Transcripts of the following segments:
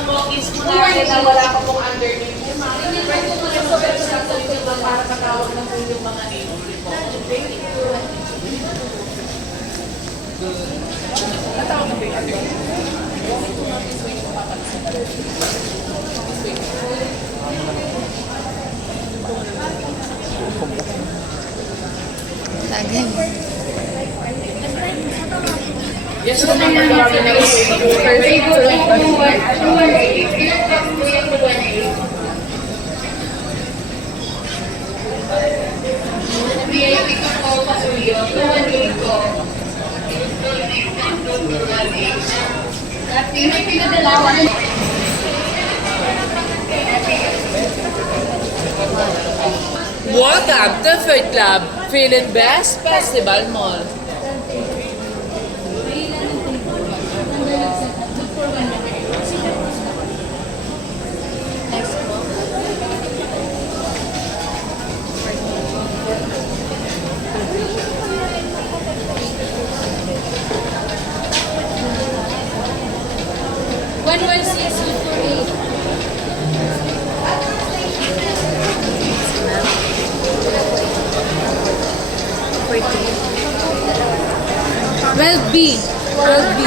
mga walk-ins mo natin na wala pa pong underneath. Pwede mo rin mag-website sa inyo para matawag na po yung mga name. Natawag na po yung underneath. Tagay. Yes, so number natin na welcome to Food Club Feeling Best Festival Mall. Next po. One one six two four eight. Well, B. Well, B.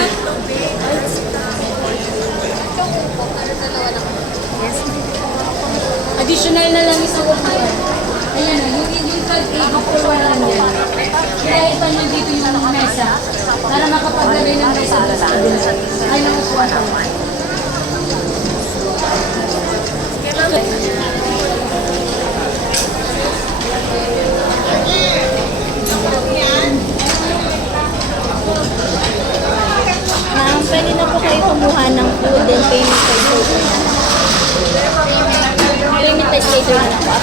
Additional na lang isang upuan. Ayan na, yung tag-8 upuan lang yan. Kaya ito nyo dito yung mesa para makapaglagay ng mesa doon sa kabila. Ay, ng upuan. Ma'am, pwede na po kayo kumuha ng food and payment by later na lang. Payment by later na lang po.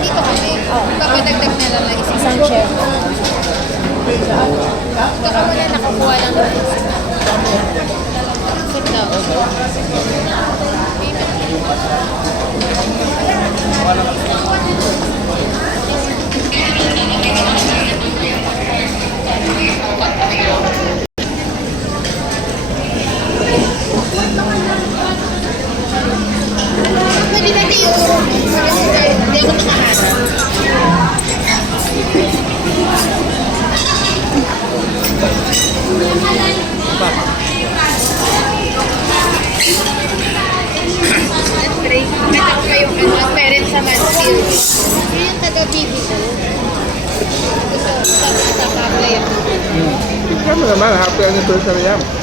Dito kami. Papadagdag na lang Isang chair. Ito ka muna nakakuha lang ng food daw. Pwede natin yung hindi ako nakaharap. Meron kayong parents sa Mansfield. Yun yung taga-bibi ko. Gusto ko sa apply ako. Ikaw mo naman, happy ang ito sa niya.